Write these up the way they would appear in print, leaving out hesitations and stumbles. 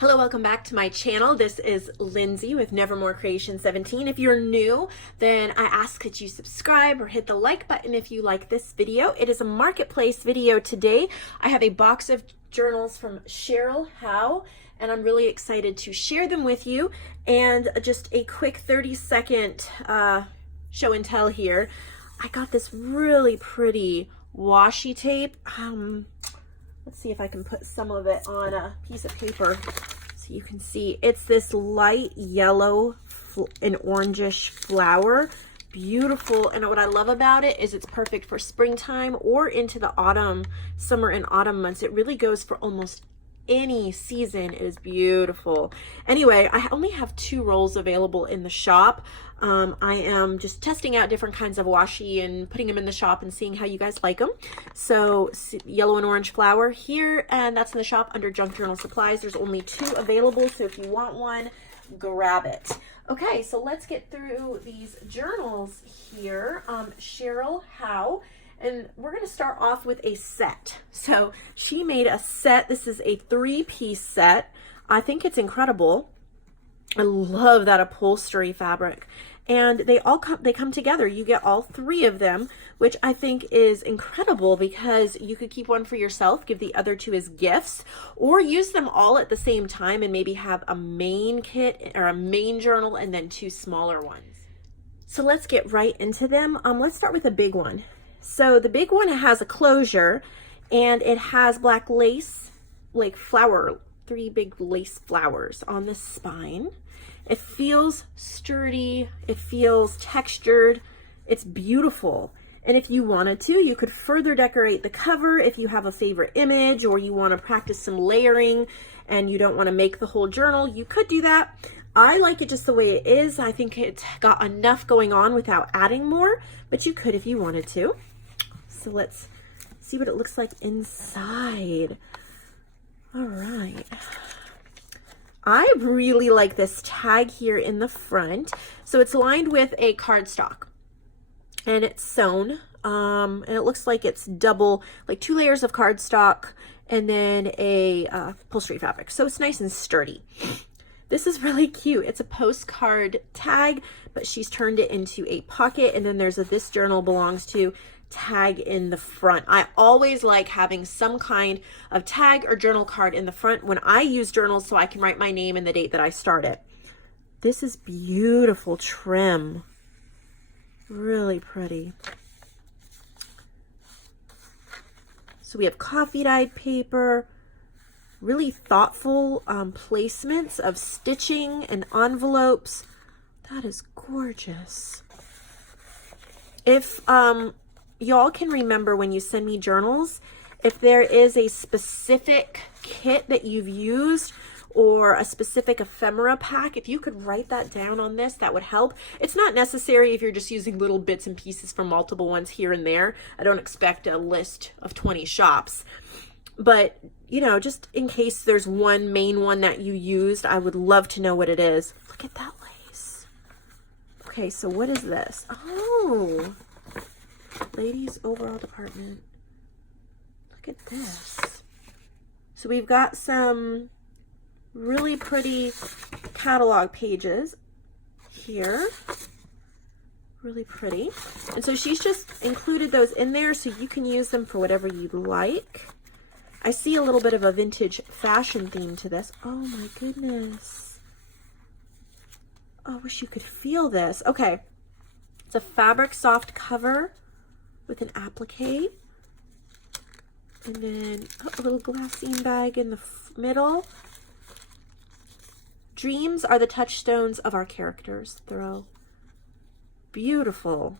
Hello, welcome back to my channel. This is Lindsay with Nevermore Creation 17. If you're new, then I ask that you subscribe or hit the like button if you like this video. It is a marketplace video today. I have a box of journals from Cheryl, Howe, and I'm really excited to share them with you. And just a quick 30-second show and tell here. I got this really pretty washi tape. Let's see if I can put some of it on a piece of paper so you can see. It's this light yellow and orangish flower. Beautiful. And what I love about it is it's perfect for springtime or into the autumn, summer and autumn months. It really goes for almost any season. It is beautiful. Anyway, I only have 2 rolls available in the shop. I am just testing out different kinds of washi and putting them in the shop and seeing how you guys like them. So yellow and orange flower here, and that's in the shop under Junk Journal Supplies. There's only 2 available, so if you want one, grab it. Okay, so let's get through these journals here. Cheryl, Howe. And we're going to start off with a set. So she made a set. This is a 3-piece set. I think it's incredible. I love that upholstery fabric. And they come together. You get all 3 of them, which I think is incredible because you could keep one for yourself, give the other 2 as gifts, or use them all at the same time and maybe have a main kit or a main journal and then 2 smaller ones. So let's get right into them. Let's start with a big one. So the big one has a closure and it has black lace, like 3 big lace flowers on the spine. It feels sturdy, it feels textured, it's beautiful. And if you wanted to, you could further decorate the cover if you have a favorite image or you want to practice some layering and you don't want to make the whole journal, you could do that. I like it just the way it is. I think it's got enough going on without adding more, but you could if you wanted to. So let's see what it looks like inside. All right. I really like this tag here in the front. So it's lined with a cardstock and it's sewn. And it looks like it's double, like 2 layers of cardstock and then a upholstery fabric. So it's nice and sturdy. This is really cute. It's a postcard tag, but she's turned it into a pocket. And then there's a "This Journal Belongs To" tag in the front. I always like having some kind of tag or journal card in the front when I use journals so I can write my name and the date that I started. This is beautiful trim. Really pretty. So we have coffee dyed paper, really thoughtful placements of stitching and envelopes. That is gorgeous. If y'all can remember when you send me journals, if there is a specific kit that you've used or a specific ephemera pack, if you could write that down on this, that would help. It's not necessary if you're just using little bits and pieces from multiple ones here and there. I don't expect a list of 20 shops. But, you know, just in case there's one main one that you used, I would love to know what it is. Look at that lace. Okay, so what is this? Oh, ladies overall department. Look at this. So we've got some really pretty catalog pages here. Really pretty. And so she's just included those in there so you can use them for whatever you like. I see a little bit of a vintage fashion theme to this. Oh my goodness. Oh, I wish you could feel this. Okay. It's a fabric soft cover with an applique. And then a little glassine bag in the middle. Dreams are the touchstones of our characters. Throw. Beautiful.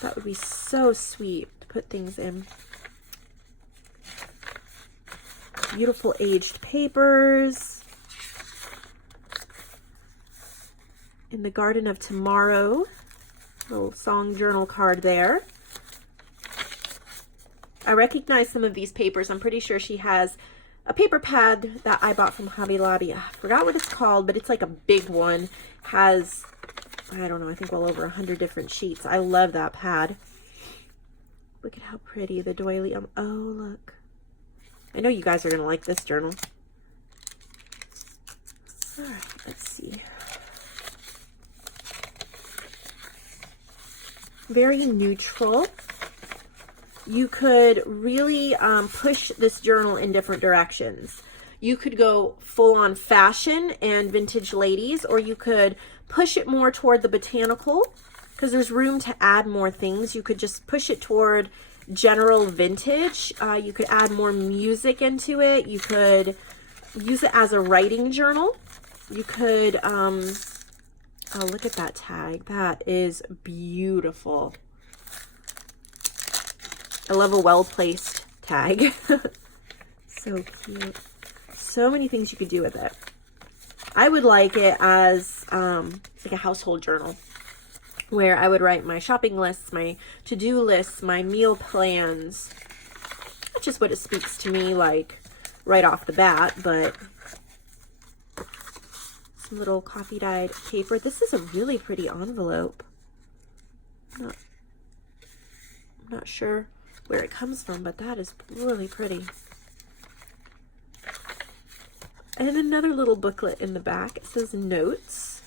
That would be so sweet to put things in. Beautiful aged papers. In the Garden of Tomorrow. Little song journal card there. I recognize some of these papers. I'm pretty sure she has a paper pad that I bought from Hobby Lobby. I forgot what it's called, but it's like a big one. Has, I don't know, I think well over 100 different sheets. I love that pad. Look at how pretty the doily. Oh, look. I know you guys are going to like this journal. very neutral. You could really push this journal in different directions. You could go full on fashion and vintage ladies, or you could push it more toward the botanical because there's room to add more things. You could just push it toward general vintage. You could add more music into it. You could use it as a writing journal. You could, oh, look at that tag. That is beautiful. I love a well-placed tag. So cute. So many things you could do with it. I would like it as like a household journal where I would write my shopping lists, my to-do lists, my meal plans. That's just what it speaks to me like right off the bat, but some little coffee dyed paper. This is a really pretty envelope. I'm not sure where it comes from, but that is really pretty. And another little booklet in the back. It says notes.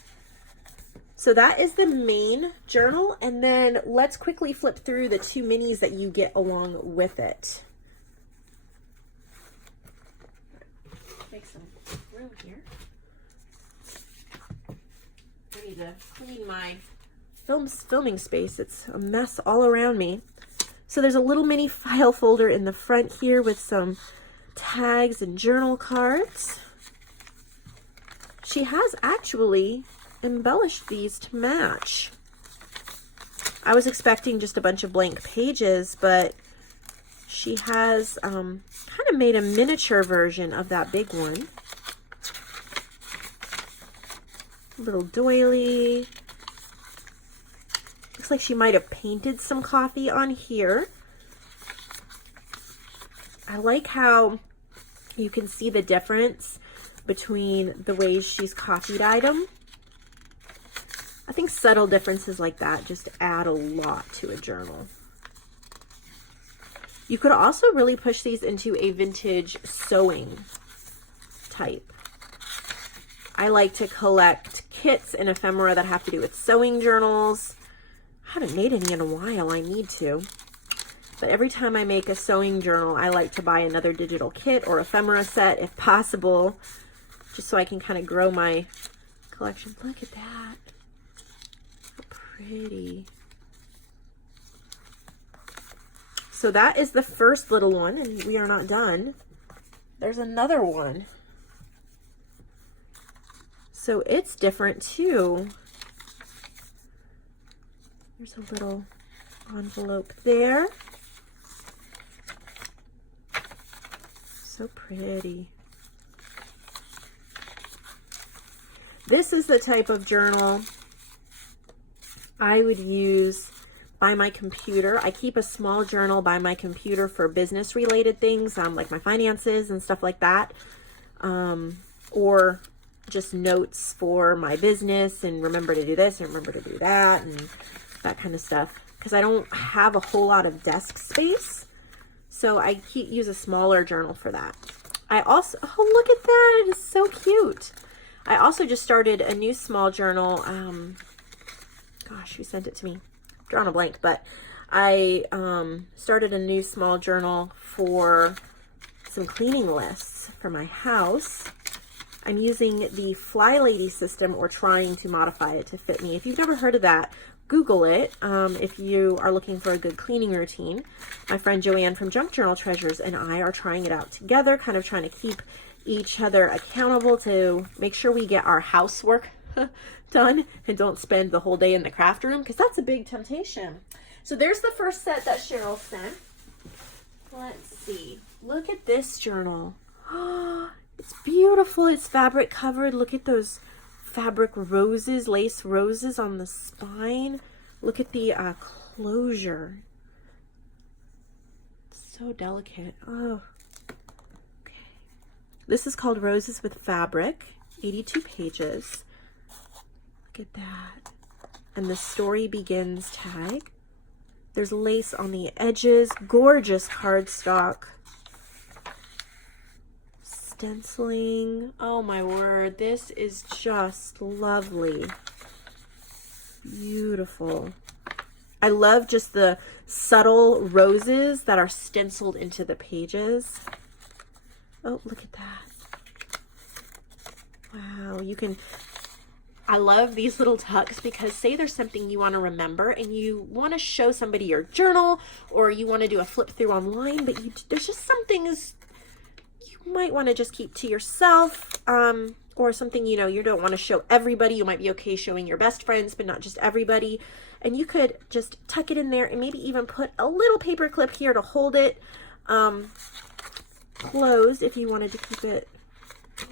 So that is the main journal. And then let's quickly flip through the 2 minis that you get along with it. Make some room here. I need to clean my filming space. It's a mess all around me. So there's a little mini file folder in the front here with some tags and journal cards. She has actually embellished these to match. I was expecting just a bunch of blank pages, but she has kind of made a miniature version of that big one. Little doily. Looks like she might have painted some coffee on here. I like how you can see the difference between the ways she's coffee dyed them. I think subtle differences like that just add a lot to a journal. You could also really push these into a vintage sewing type. I like to collect kits and ephemera that have to do with sewing journals. I haven't made any in a while. I need to. But every time I make a sewing journal, I like to buy another digital kit or ephemera set if possible, just so I can kind of grow my collection. Look at that. How pretty. So that is the first little one, and we are not done. There's another one. So it's different too. There's a little envelope there. So pretty. This is the type of journal I would use by my computer. I keep a small journal by my computer for business related things, like my finances and stuff like that. Or just notes for my business and remember to do this and remember to do that and that kind of stuff. Because I don't have a whole lot of desk space. So I use a smaller journal for that. I also, oh, look at that. It is so cute. I also just started a new small journal. Gosh, who sent it to me? Drawn a blank, but I started a new small journal for some cleaning lists for my house. I'm using the Fly Lady system or trying to modify it to fit me. If you've never heard of that, Google it if you are looking for a good cleaning routine. My friend Joanne from Junk Journal Treasures and I are trying it out together, kind of trying to keep each other accountable to make sure we get our housework done and don't spend the whole day in the craft room, because that's a big temptation. So there's the first set that Cheryl sent. Let's see. Look at this journal. It's beautiful. It's fabric covered. Look at those fabric roses, lace roses on the spine. Look at the closure. It's so delicate. Oh, okay. This is called Roses with Fabric. 82 pages. Look at that. And the story begins tag. There's lace on the edges. Gorgeous cardstock. Stenciling. Oh my word, this is just lovely. Beautiful. I love just the subtle roses that are stenciled into the pages. Oh, look at that. Wow, you can, I love these little tucks because say there's something you want to remember and you want to show somebody your journal, or you want to do a flip through online, but there's just some things you might want to just keep to yourself, or something, you know, you don't want to show everybody. You might be okay showing your best friends, but not just everybody. And you could just tuck it in there and maybe even put a little paper clip here to hold it closed if you wanted to keep it.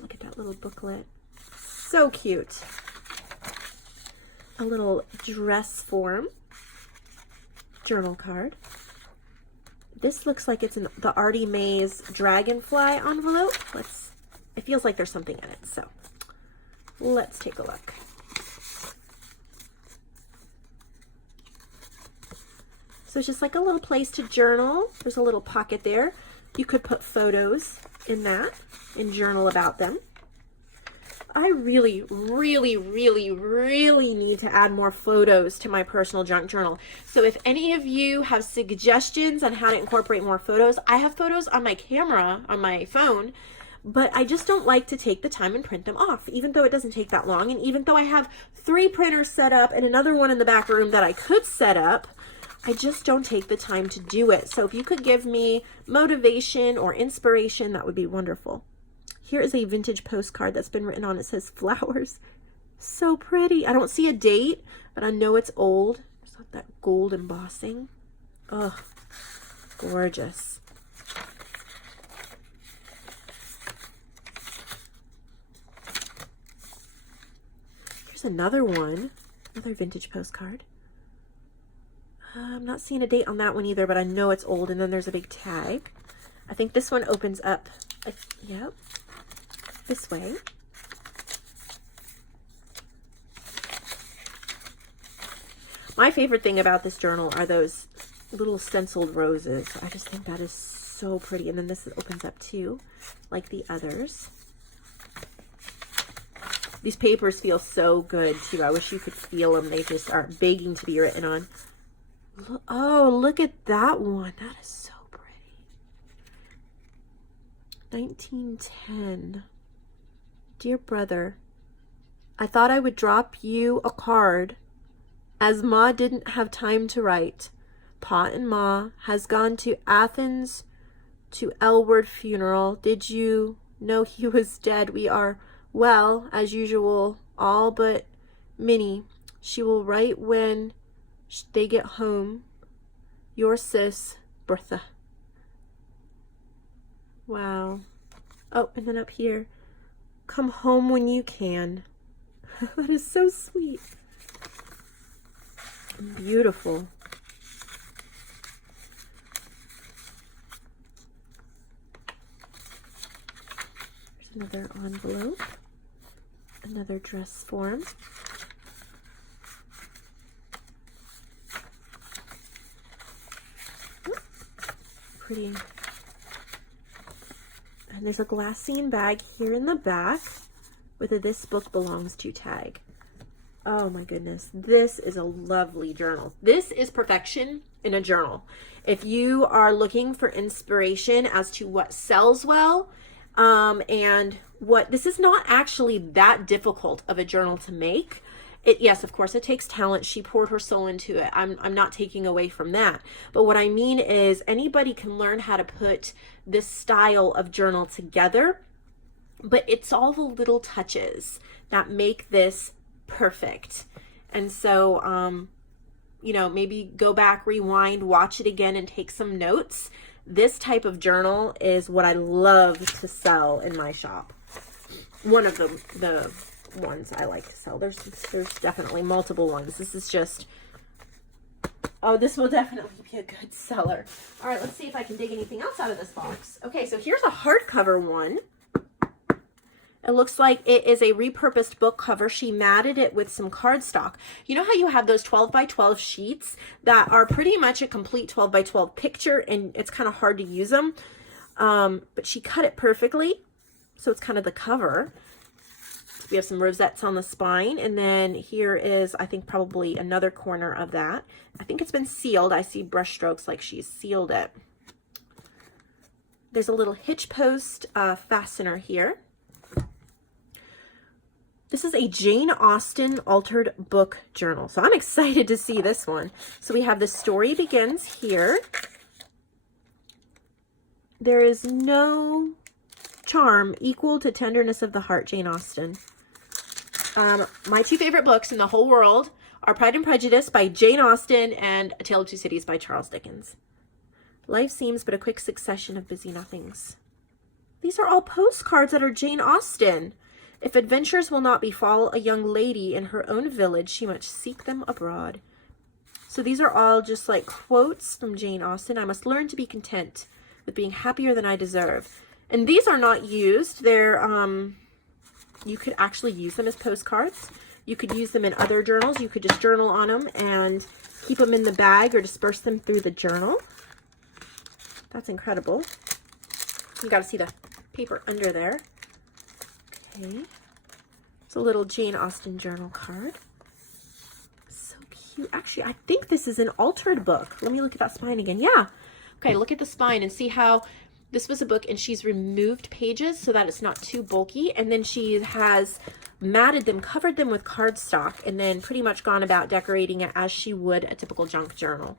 Look at that little booklet. So cute. A little dress form journal card. This looks like it's in the Artie Mae's Dragonfly envelope. It feels like there's something in it, so let's take a look. So it's just like a little place to journal. There's a little pocket there. You could put photos in that and journal about them. I really, really, really, really need to add more photos to my personal junk journal. So if any of you have suggestions on how to incorporate more photos, I have photos on my camera, on my phone, but I just don't like to take the time and print them off, even though it doesn't take that long. And even though I have 3 printers set up and another one in the back room that I could set up, I just don't take the time to do it. So if you could give me motivation or inspiration, that would be wonderful. Here is a vintage postcard that's been written on. It says flowers. So pretty. I don't see a date, but I know it's old. It's got that gold embossing. Oh, gorgeous. Here's another one, another vintage postcard. I'm not seeing a date on that one either, but I know it's old. And then there's a big tag. I think this one opens up, yep, this way. My favorite thing about this journal are those little stenciled roses. I just think that is so pretty. And then this opens up too, like the others. These papers feel so good too. I wish you could feel them. They just are begging to be written on. Oh, look at that one. That is so pretty. 1910. Dear brother, I thought I would drop you a card as Ma didn't have time to write. Pa and Ma has gone to Athens to Elward funeral. Did you know he was dead? We are well, as usual, all but Minnie. She will write when they get home. Your sis, Bertha. Wow. Oh, and then up here, come home when you can. That is so sweet. Beautiful. There's another envelope. Another dress form. Pretty. And there's a glassine bag here in the back with a "This book belongs to" tag. Oh my goodness. This is a lovely journal. This is perfection in a journal. If you are looking for inspiration as to what sells well, and this is not actually that difficult of a journal to make. Yes, of course, it takes talent. She poured her soul into it. I'm not taking away from that. But what I mean is anybody can learn how to put this style of journal together, but it's all the little touches that make this perfect. And so, you know, maybe go back, rewind, watch it again, and take some notes. This type of journal is what I love to sell in my shop. One of the ones I like to sell. There's definitely multiple ones. This is just, oh, this will definitely be a good seller. All right, let's see if I can dig anything else out of this box. Okay, so here's a hardcover one. It looks like it is a repurposed book cover. She matted it with some cardstock. You know how you have those 12 by 12 sheets that are pretty much a complete 12 by 12 picture, and it's kind of hard to use them. But she cut it perfectly, so it's kind of the cover. We have some rosettes on the spine, and then here is, I think, probably another corner of that. I think it's been sealed. I see brush strokes like she's sealed it. There's a little hitch post fastener here. This is a Jane Austen altered book journal. So I'm excited to see this one. So we have The Story Begins here. There is no charm equal to tenderness of the heart, Jane Austen. My two favorite books in the whole world are Pride and Prejudice by Jane Austen and A Tale of Two Cities by Charles Dickens. Life seems but a quick succession of busy nothings. These are all postcards that are Jane Austen. If adventures will not befall a young lady in her own village, she must seek them abroad. So these are all just like quotes from Jane Austen. I must learn to be content with being happier than I deserve. And these are not used. They're, you could actually use them as postcards. You could use them in other journals. You could just journal on them and keep them in the bag or disperse them through the journal. That's incredible. You got to see the paper under there. Okay. It's a little Jane Austen journal card. So cute. Actually, I think this is an altered book. Let me look at that spine again. Yeah. Okay, look at the spine and see how this was a book and she's removed pages so that it's not too bulky. And then she has matted them, covered them with cardstock, and then pretty much gone about decorating it as she would a typical junk journal.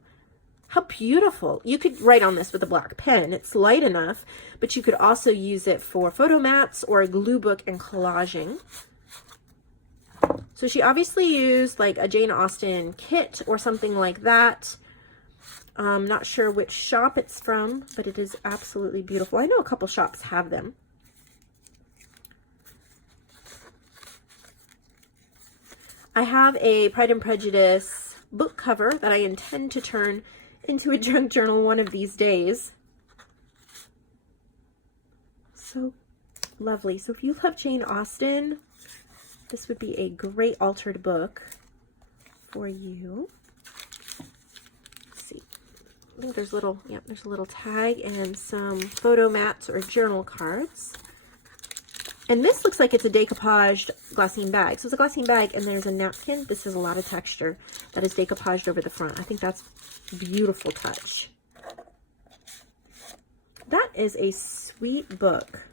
How beautiful. You could write on this with a black pen. It's light enough, but you could also use it for photo mats or a glue book and collaging. So she obviously used like a Jane Austen kit or something like that. I'm not sure which shop it's from, but it is absolutely beautiful. I know a couple shops have them. I have a Pride and Prejudice book cover that I intend to turn into a junk journal one of these days. So lovely. So if you love Jane Austen, this would be a great altered book for you. I think there's little, yeah, there's a little tag and some photo mats or journal cards. And this looks like it's a decoupaged glassine bag. So it's a glassine bag and there's a napkin. This is a lot of texture that is decoupaged over the front. I think that's a beautiful touch. That is a sweet book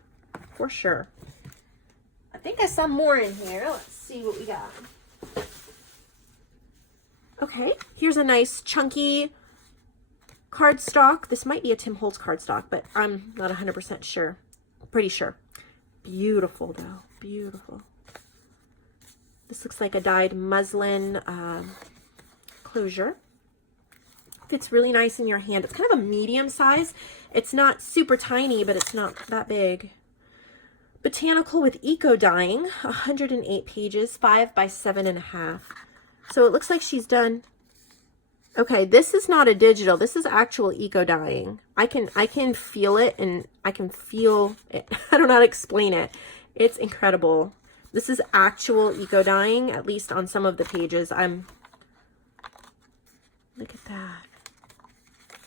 for sure. I think I saw more in here. Let's see what we got. Okay, here's a nice chunky cardstock. This might be a Tim Holtz cardstock, but I'm not 100% sure. Pretty sure. Beautiful though. Beautiful. This looks like a dyed muslin closure. Fits really nice in your hand. It's kind of a medium size. It's not super tiny, but it's not that big. Botanical with eco dyeing. 108 pages, 5 by 7.5. So it looks like she's done. Okay, this is not a digital. This is actual eco dyeing. I can feel it, and I can feel it. I don't know how to explain it. It's incredible. This is actual eco dyeing, at least on some of the pages. Look at that.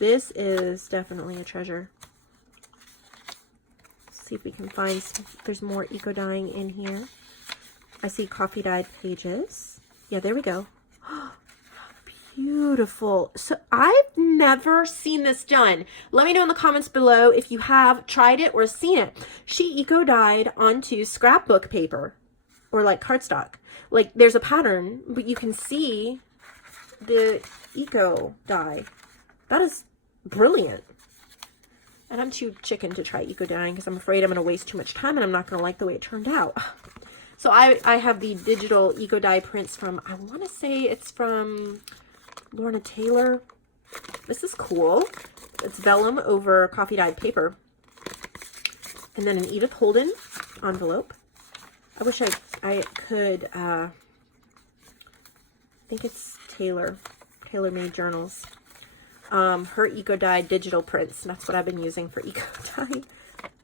This is definitely a treasure. Let's see if we can find if there's more eco dyeing in here. I see coffee dyed pages. Yeah, there we go. Beautiful. So I've never seen this done. Let me know in the comments below if you have tried it or seen it. She eco dyed onto scrapbook paper or like cardstock. Like there's a pattern, but you can see the eco dye. That is brilliant. And I'm too chicken to try eco dyeing because I'm afraid I'm going to waste too much time and I'm not going to like the way it turned out. So I have the digital eco dye prints from, I want to say it's from Lorna Taylor. This is cool. It's vellum over coffee dyed paper. And then an Edith Holden envelope. I wish I could, I think it's Tailor-Made Journals. Her eco dyed digital prints. And that's what I've been using for eco dye.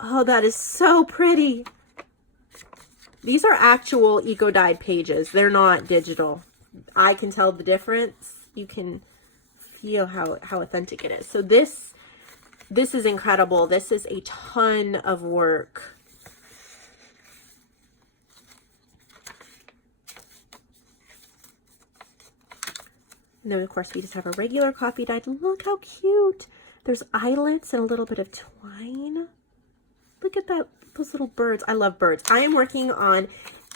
Oh, that is so pretty. These are actual eco dyed pages. They're not digital. I can tell the difference. You can feel how authentic it is. So this is incredible. This is a ton of work. And then, of course, we just have a regular coffee dyed. Look how cute. There's eyelets and a little bit of twine. Look at that, those little birds. I love birds. I am working on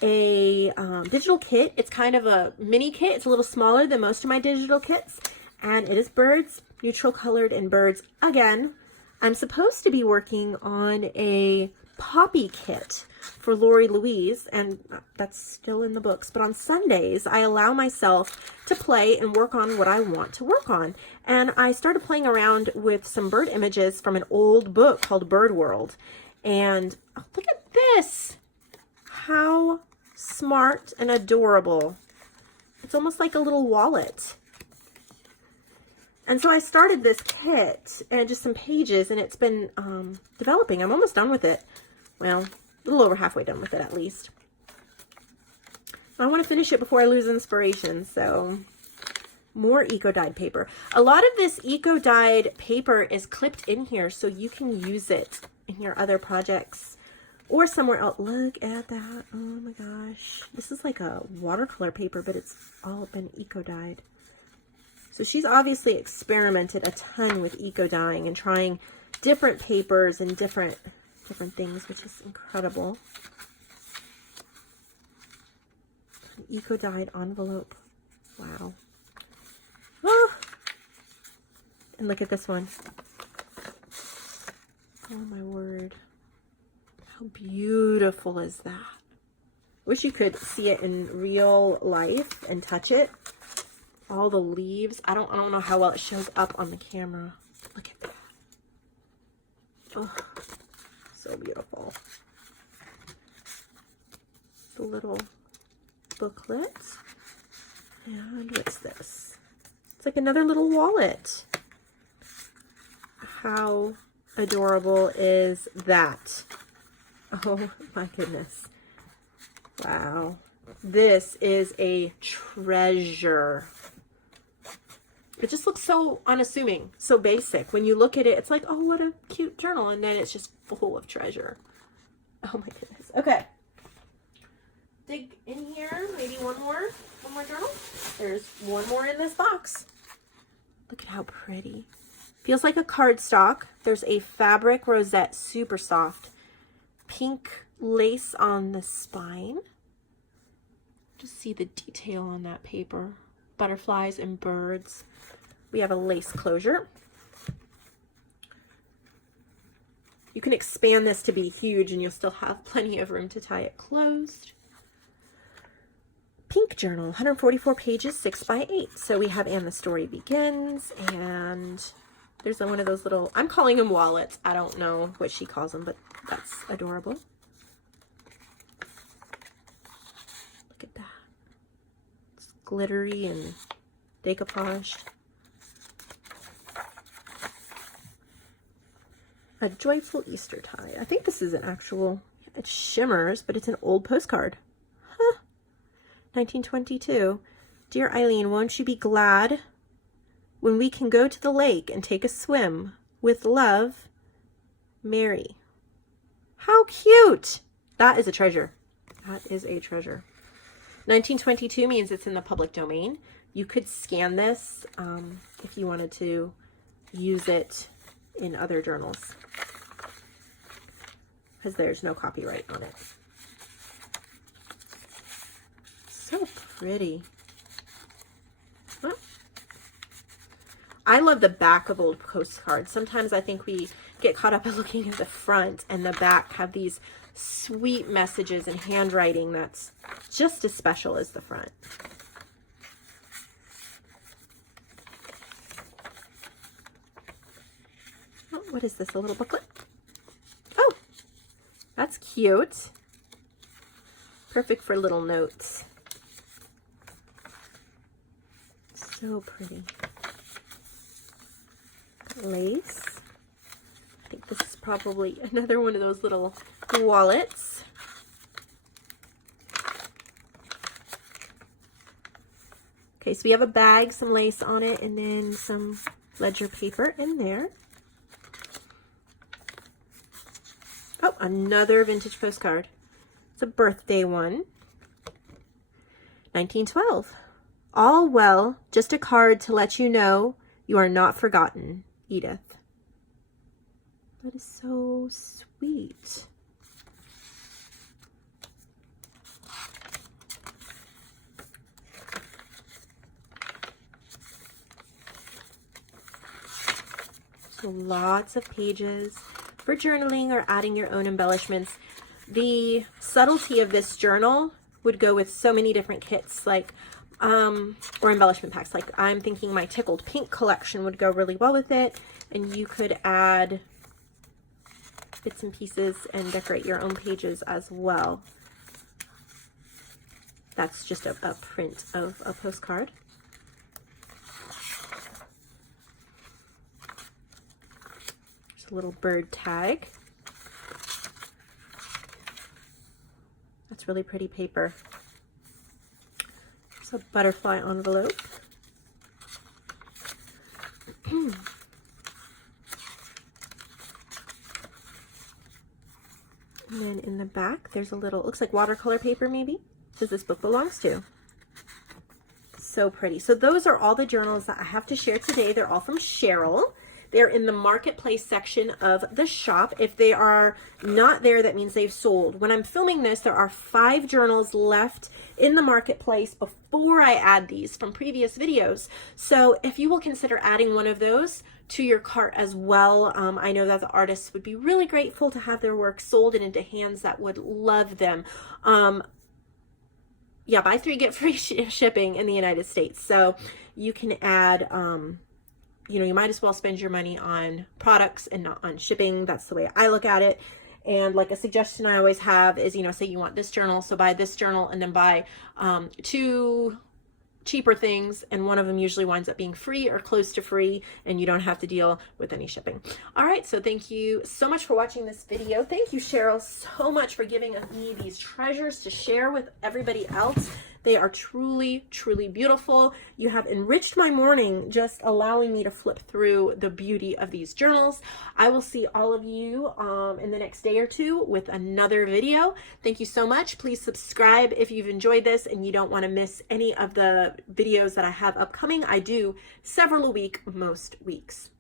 a digital kit. It's kind of a mini kit. It's a little smaller than most of my digital kits. And it is birds, neutral colored and birds. Again, I'm supposed to be working on a poppy kit for Lori Louise, and that's still in the books. But on Sundays, I allow myself to play and work on what I want to work on. And I started playing around with some bird images from an old book called Bird World. And oh, look at this. How smart and adorable. It's almost like a little wallet. And so I started this kit and just some pages, and it's been developing. I'm almost done with it. Well, a little over halfway done with it at least. I want to finish it before I lose inspiration, so more eco-dyed paper. A lot of this eco-dyed paper is clipped in here, so you can use it in your other projects or somewhere else. Look at that. Oh my gosh. This is like a watercolor paper, but it's all been eco-dyed. So she's obviously experimented a ton with eco-dyeing and trying different papers and different things, which is incredible. An eco-dyed envelope. Wow. Ah. And look at this one. Oh my word. How beautiful is that? Wish you could see it in real life and touch it. All the leaves. I don't know how well it shows up on the camera. Look at that. Oh, so beautiful. The little booklet. And what's this? It's like another little wallet. How adorable is that? Oh my goodness. Wow. This is a treasure. It just looks so unassuming, so basic. When you look at it, it's like, oh, what a cute journal. And then it's just full of treasure. Oh my goodness. Okay. Dig in here. Maybe one more journal. There's one more in this box. Look at how pretty. Feels like a cardstock. There's a fabric rosette, super soft. Pink lace on the spine. Just see the detail on that paper. Butterflies and birds. We have a lace closure. You can expand this to be huge and you'll still have plenty of room to tie it closed. Pink journal, 144 pages, 6x8. So we have And the Story Begins, and there's one of those little, I'm calling them wallets. I don't know what she calls them, but that's adorable. Look at that. It's glittery and decoupaged. A Joyful Easter Tie. I think this is an actual, it shimmers, but it's an old postcard. Huh. 1922. Dear Eileen, won't you be glad when we can go to the lake and take a swim? With love, Mary. How cute! That is a treasure. That is a treasure. 1922 means it's in the public domain. You could scan this if you wanted to use it in other journals, because there's no copyright on it. So pretty. Huh? I love the back of old postcards. Sometimes I think we get caught up in looking at the front, and the back have these sweet messages and handwriting that's just as special as the front. Oh, what is this, a little booklet? Oh, that's cute. Perfect for little notes. So pretty. Lace. I think this is probably another one of those little wallets. Okay, so we have a bag, some lace on it, and then some ledger paper in there. Oh, another vintage postcard. It's a birthday one. 1912. All well, just a card to let you know you are not forgotten, Edith. That is so sweet. So lots of pages for journaling or adding your own embellishments. The subtlety of this journal would go with so many different kits, like or embellishment packs. Like I'm thinking my Tickled Pink collection would go really well with it, and you could add bits and pieces and decorate your own pages as well. That's just a print of a postcard. There's a little bird tag. That's really pretty paper. It's a butterfly envelope. And then in the back, there's a little, looks like watercolor paper maybe, that this book belongs to. So pretty. So those are all the journals that I have to share today. They're all from Cheryl. They're in the marketplace section of the shop. If they are not there, that means they've sold. When I'm filming this, there are 5 journals left in the marketplace before I add these from previous videos. So if you will consider adding one of those to your cart as well, I know that the artists would be really grateful to have their work sold and into hands that would love them. Yeah, buy 3, get free shipping in the United States. So you can add, you know, you might as well spend your money on products and not on shipping. That's the way I look at it. And like a suggestion I always have is, you know, say you want this journal, so buy this journal and then buy 2 cheaper things, and one of them usually winds up being free or close to free, and you don't have to deal with any shipping. All right, so thank you so much for watching this video. Thank you, Cheryl, so much for giving me these treasures to share with everybody else. They are truly, truly beautiful. You have enriched my morning just allowing me to flip through the beauty of these journals. I will see all of you in the next day or 2 with another video. Thank you so much. Please subscribe if you've enjoyed this and you don't want to miss any of the videos that I have upcoming. I do several a week, most weeks.